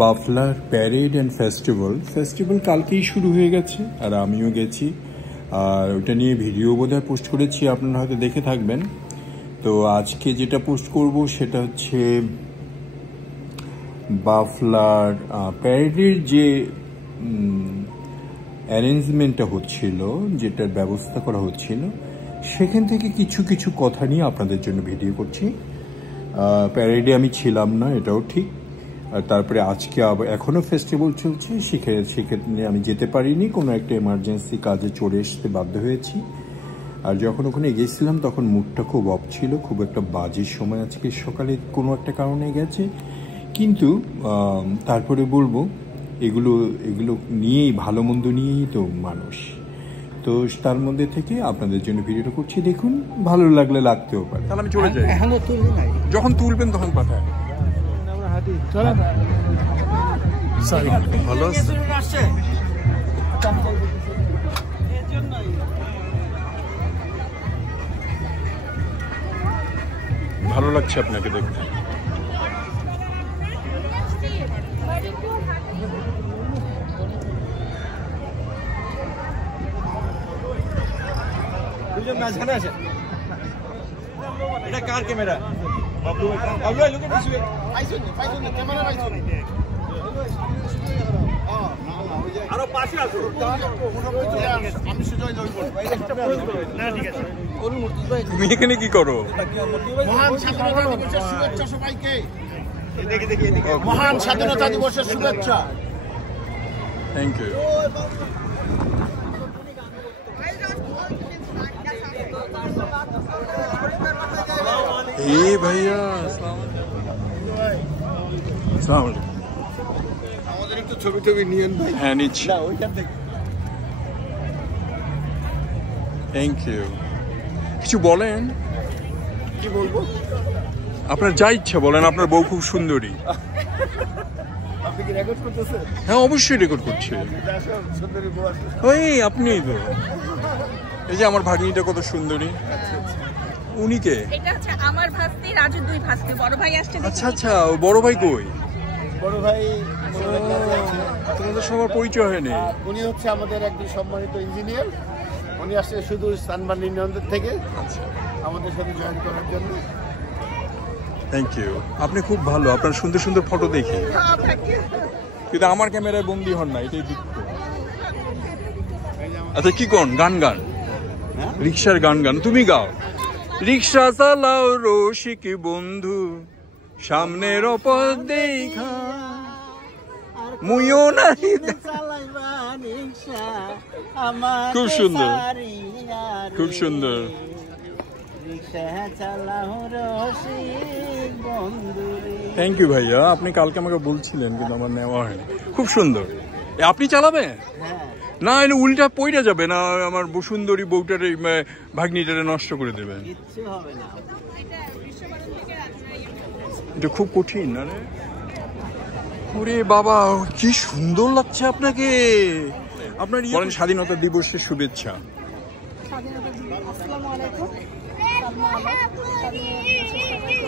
বাফলার parade and festival কালকেই শুরু হয়ে গেছে, আর আমিও গেছি। আর ওটা নিয়ে ভিডিও বোধহয় পোস্ট করেছি, আপনারা হয়তো দেখে থাকবেন। তো আজকে যেটা পোস্ট করব সেটা হচ্ছে বাফলার প্যারেডের যে অ্যারেঞ্জমেন্টটা হচ্ছিল, যেটার ব্যবস্থা করা হচ্ছিল, সেখান থেকে কিছু কিছু কথা নিয়ে আপনাদের জন্য ভিডিও করছি। প্যারেডে আমি ছিলাম না, এটাও ঠিক। আর তারপরে আজকে আবার এখনও ফেস্টিভ্যাল চলছে, সেক্ষেত্রে আমি যেতে পারিনি, কোনো একটা এমার্জেন্সি কাজে চলে আসতে বাধ্য হয়েছি। আর যখন ওখানে গেছিলাম তখন মুডটা খুব অফ ছিল, খুব একটা বাজে সময় আজকে সকালে কোনো একটা কারণে গেছে। কিন্তু তারপরে বলবো এগুলো নিয়েই, ভালো মন্দ নিয়েই তো মানুষ। তো তার মধ্যে থেকে আপনাদের জন্য ভিডিওটা করছি, দেখুন, ভালো লাগলে লাগতেও পারে। তাহলে আমি চলে যাই, যখন তুলবেন তখন পাঠায়। ভালো ভালো লাগছে আপনাকে দেখতে। এটা কার ক্যামেরা? আরো পাশে আসো। তুমি এখানে কি করো? মহান স্বাধীনতা দিবসের শুভেচ্ছা সবাইকে। মহান স্বাধীনতা দিবসের শুভেচ্ছা। Thank you. ভাইয়া আমাদের একটু ছবি নিয়েন ভাই। হ্যাঁ, নিচ্ছি। Thank you. কিছু বলেন। কি বলবো? আপনার যা ইচ্ছা বলেন। আপনার বউ খুব সুন্দরী। আপনি কি রেকর্ড করতেছেন? হ্যাঁ, অবশ্যই রেকর্ড করছি। ওই আপনি তো, এই যে আমার ভাগ্নিটা কত সুন্দরী। উনি কে? এটা হচ্ছে আমার ভাস্তি, রাজুর দুই ভাস্তি। বড় ভাই আসছে। আচ্ছা আচ্ছা, বড় ভাই কই? বড় ভাই তোমাদের সবার পরিচয় হয়নি। উনি হচ্ছে আমাদের একজন সম্মানিত ইঞ্জিনিয়ার। উনি আসছে শুধু সানবান ইউনিয়ন থেকে আমাদের সাথে জয়েন করার জন্য। Thank you. আপনি খুব ভালো, আপনার সুন্দর সুন্দর ফটো দেখি, কিন্তু আমার ক্যামেরায় বন্দি হন না, এটাই দুঃখ। আচ্ছা, কি কোন গান রিক্সার গান তুমি গাও। রিক্সা চালাও রসিক বন্ধু, সামনের পথ দেখা মুইও নাই। খুব সুন্দর, খুব সুন্দর। থ্যাংক ইউ ভাইয়া, আপনি কালকে আমাকে বলছিলেন কিন্তু আমার নেওয়া হয়নি। খুব সুন্দর। আপনি চালাবেন না? এনে উল্টা পইরা যাবে না, আমার সুন্দরী বউটারে ভাগ্নিটারে নষ্ট করে দেবেন। এটা খুব কঠিন না রে? ওরে বাবা, কি সুন্দর লাগছে আপনাকে। আপনার বলেন স্বাধীনতা দিবসের শুভেচ্ছা।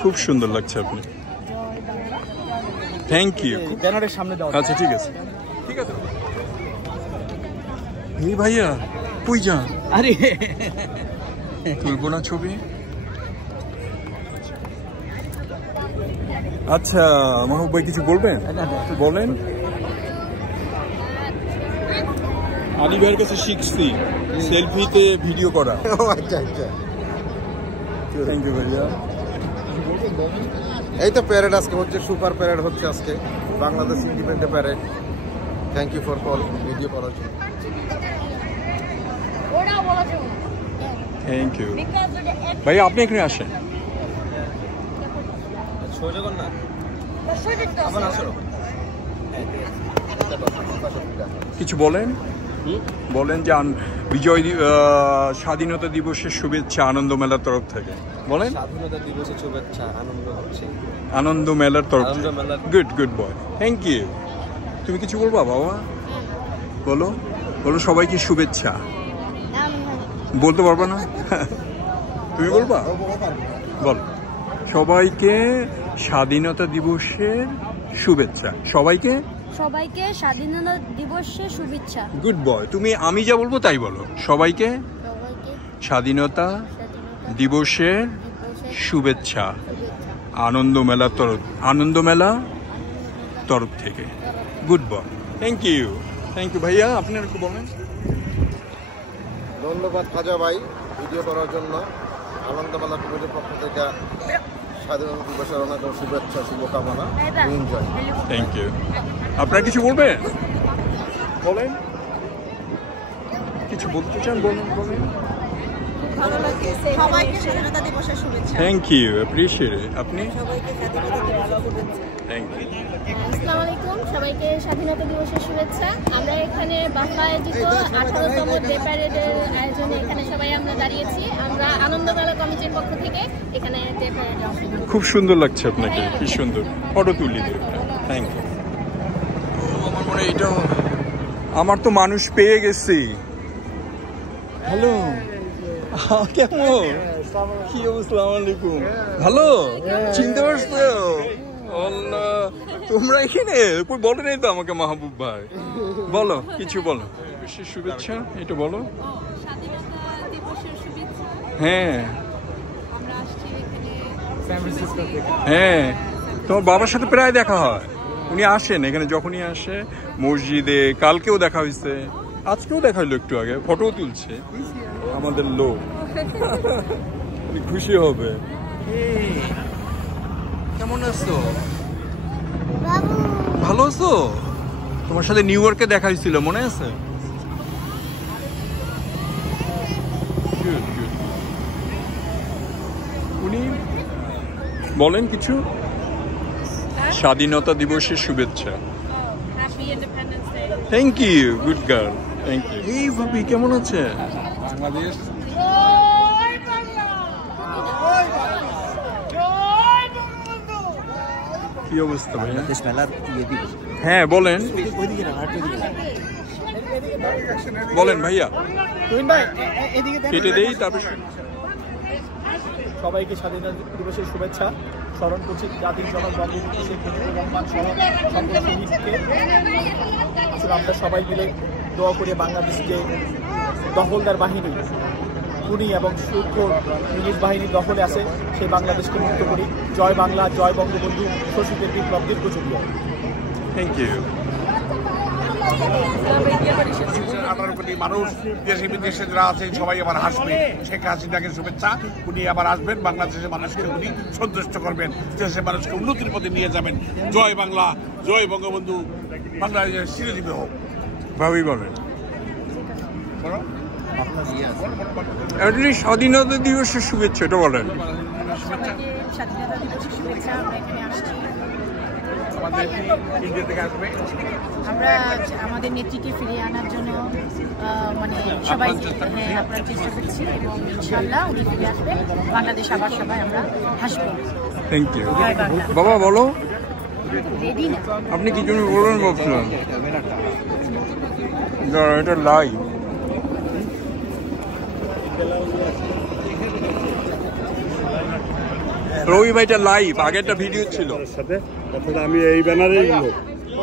খুব সুন্দর লাগছে আপনি। Thank you. ব্যানারের সামনে দাও। আচ্ছা, ঠিক আছে, ঠিক আছে। এই ভাইয়া কই যান? আরে তুলবো না ছবি? আচ্ছা, মাহবুব ভাই কিছু বলবেন? বলেন। আলী ভাইয়ের কাছে শিখছি সেলফিতে ভিডিও করা। আচ্ছা আচ্ছা, থ্যাংক ইউ ভাইয়া। এই তো প্যারেড আজকে হচ্ছে, সুপার প্যারেড হচ্ছে আজকে, Bangladesh independent parade. Thank you for call video করার জন্য। থ্যাংক ইউ ভাই, আপনি এখানে আসেন। কিছু বলেন যে বিজয় স্বাধীনতা দিবসের শুভেচ্ছা আনন্দ মেলার তরফ থেকে। বলেন। স্বাধীনতা দিবসের শুভেচ্ছা। আনন্দ হচ্ছে আনন্দ মেলার তরফ থেকে। Good boy, thank you. তুমি কিছু বলবা বাবা? বলো সবাইকে শুভেচ্ছা। বলতে পারবা না? তুমি বলবা? বল। সবাইকে স্বাধীনতা দিবসের শুভেচ্ছা সবাইকে সবাইকে স্বাধীনতা দিবসের শুভেচ্ছা। Good boy. তুমি আমি যা বলবো তাই বলো। সবাইকে স্বাধীনতা দিবসের শুভেচ্ছা আনন্দমেলা তরফ থেকে। Good boy. থ্যাংক ইউ ভাইয়া। আপনার একটু বলেন। ধন্যবাদ খাজা ভাই ভিডিও করার জন্য। আনন্দমেলা কমিটির পক্ষ থেকে স্বাধীনতা দিবসের অনেক শুভেচ্ছা শুভকামনা। এনজয়। Thank you. আপনারা কিছু বলবেন? বলেন, কিছু বলতে চান বলেন। ভালো লাগছে সবাইকে স্বাধীনতা দিবসের শুভেচ্ছা। Thank you, appreciate. আপনি? সবাইকে স্বাধীনতা দিবসের শুভেচ্ছা। Thank you. আসসালামু আলাইকুম, সবাইকে স্বাধীনতা দিবসের শুভেচ্ছা। আমরা এখানে বাফা আয়োজিত 18তম ডে প্যারেডের আয়োজনে এখানে সবাই আমরা দাঁড়িয়েছি। আমরা আনন্দমেলা কমিটির পক্ষ থেকে এখানে ডে প্যারেডে অংশগ্রহণ করছি। খুব সুন্দর লাগছে আপনাকে, কি সুন্দর ফটো তুলি দিও। Thank you. আমার মনে এটা আমার তো মানুষ পেয়ে গেছি। হ্যালো, কেমন? কি অবস্থা? আসসালামু আলাইকুম। ভালো, চিনতে পারছো? আল্লাহ, তোমরা এখানে বলো নাই তো আমাকে মাহবুব ভাই। বলো, কিছু বলো। বিশেষ শুভেচ্ছা এটা বলো। স্বাধীনতা দিবসের শুভেচ্ছা। হ্যাঁ আমরা আসছি এখানে হ্যাঁ, তোমার বাবার সাথে প্রায় দেখা হয়। উনি আসেন এখানে যখনই আসে, মসজিদে। কালকেও দেখা হয়েছে, আজকেও দেখা হইলো একটু আগে। ফটোও তুলছে আমাদের লোক। খুশি হবে। কেমন আছো? ভালো আছো? তোমার সাথে নিউ ইয়র্কে দেখা হয়েছিল, মনে আছে? উনি বলেন কিছু। স্বাধীনতা দিবসের শুভেচ্ছা। Happy independence day. Thank you, good girl. Thank you. এই ভাবি কেমন আছে? বাংলাদেশ কি অবস্থা ভাই? দেশ মেলার দিবস। হ্যাঁ বলেন ভাইয়া। কেটে দেই তারপর। সবাইকে স্বাধীনতা দিবসের শুভেচ্ছা স্মরণ করছি জাতির জনক বঙ্গবন্ধু শেখ মুজিবুর রহমান সহ সকল শহীদকে। আসলে আমরা সবাই মিলে দোয়া করে বাংলাদেশকে দখলদার বাহিনী খুনি এবং সূক্ষ্ম ইংলিশ বাহিনী দখলে আছে সেই বাংলাদেশকে মুক্ত করি। জয় বাংলা, জয় বঙ্গবন্ধু, শহীদের বিপ্লব দীর্ঘজীবী। Thank you. 18 কোটি মানুষ দেশে বিদেশে যারা আছেন সবাই আবার হাসবে। শেখ হাসিনাকে শুভেচ্ছা, উনি আবার আসবেন, বাংলাদেশের মানুষকে উনি সন্তুষ্ট করবেন, দেশের মানুষকে উন্নতির পথে নিয়ে যাবেন। জয় বাংলা, জয় বঙ্গবন্ধু, বাংলাদেশের চিরজীবী হোক। ভাবি বলেন। স্বাধীনতা দিবসের শুভেচ্ছা এটা বলেন। স্বাধীনতা দিবসের শুভেচ্ছা। আমরা এখানে আসছি, আমরা আমাদের নেত্রীকে ফিরিয়ে আনার জন্য মানে সবাই আপনার চেষ্টা করছি এবং ইনশাআল্লাহ উনি ফিরে আসবে, বাংলাদেশ আবার সবাই আমরা হাসবো। Thank you. বাবা বলো। রেডি না? আপনি কি জন্য বলবেন ভাবছিলাম? এটা লাইভ। রবি ভাইটা লাইভ, আগেরটা ভিডিও ছিল। আমি এই ব্যানারেই লোক,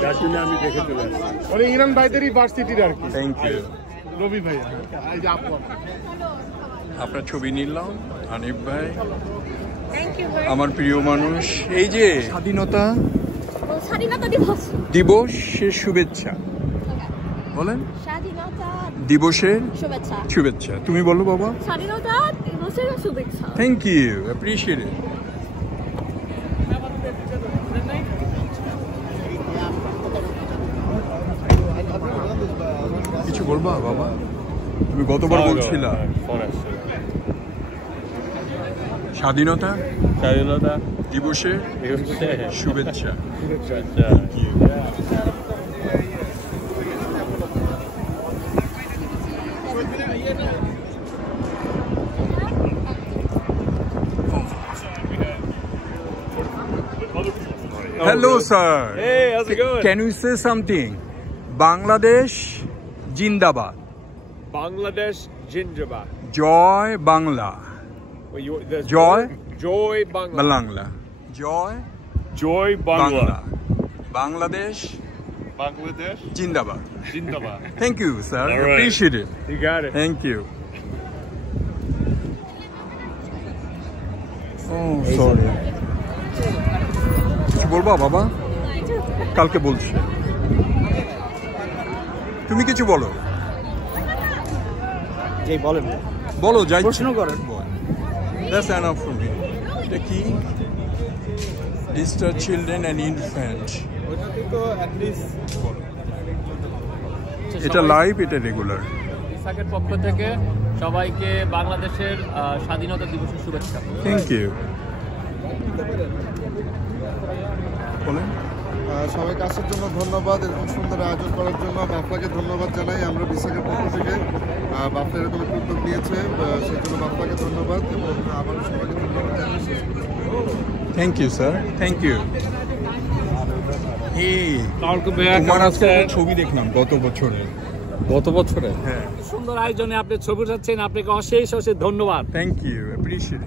যার জন্য আমি দেখে চলে আসছি। ইরান ভাইদেরই ভার্সিটির আর কি। Thank you. রবি ভাই, আপনার ছবি নিলাম। হানিফ ভাই থ্যাংক ইউ। আমার প্রিয় মানুষ। এই যে স্বাধীনতা দিবসের শুভেচ্ছা বলেন। স্বাধীনতা দিবসের শুভেচ্ছা। শুভেচ্ছা। তুমি বলো বাবা। স্বাধীনতা দিবসের শুভেচ্ছা। Thank you, appreciate. কিছু বলবা বাবা? তুমি গতবার বলছিলা স্বাধীনতা দিবসের শুভেচ্ছা। Hello sir. Hey, how's it going? Can you say something? Bangladesh Jindabad. Bangladesh Jindabad. Joy Bangla. Joy Bangla. Bangla. Joy Joy Bangla. Bangladesh জিন্দাবাদ। জিন্দাবাদ। Thank you, sir. All right. Appreciate it. You got it. Thank you. Oh, sorry. কি বলবা বাবা? কালকে বলছি। তুমি কিছু বলো। যে বলেন, বলো যাই প্রশ্ন করেন। That's enough for me. এটা কি? Disturb children and infant. ওইটাতে তো at least এটা লাইভ, এটা রেগুলার। ইসাকের পক্ষ থেকে সবাইকে বাংলাদেশের স্বাধীনতা দিবসের শুভেচ্ছা। Thank you. বলেন। সবাইকে আসার জন্য ধন্যবাদ, এরকম সুন্দর আয়োজন করার জন্য বাফলাকে ধন্যবাদ জানাই। আমরা বিসাকের পক্ষ থেকে বাফলা এরকম একটা উদ্যোগ নিয়েছে, সেই জন্য বাফলাকে ধন্যবাদ এবং আবারও সবাইকে ধন্যবাদ জানাই। Thank you sir, thank you. তোমার আজকে ছবি দেখলাম গত বছরে। হ্যাঁ, সুন্দর আয়োজনে আপনি ছবি উঠাচ্ছেন, আপনাকে অশেষ ধন্যবাদ। Thank you, appreciate.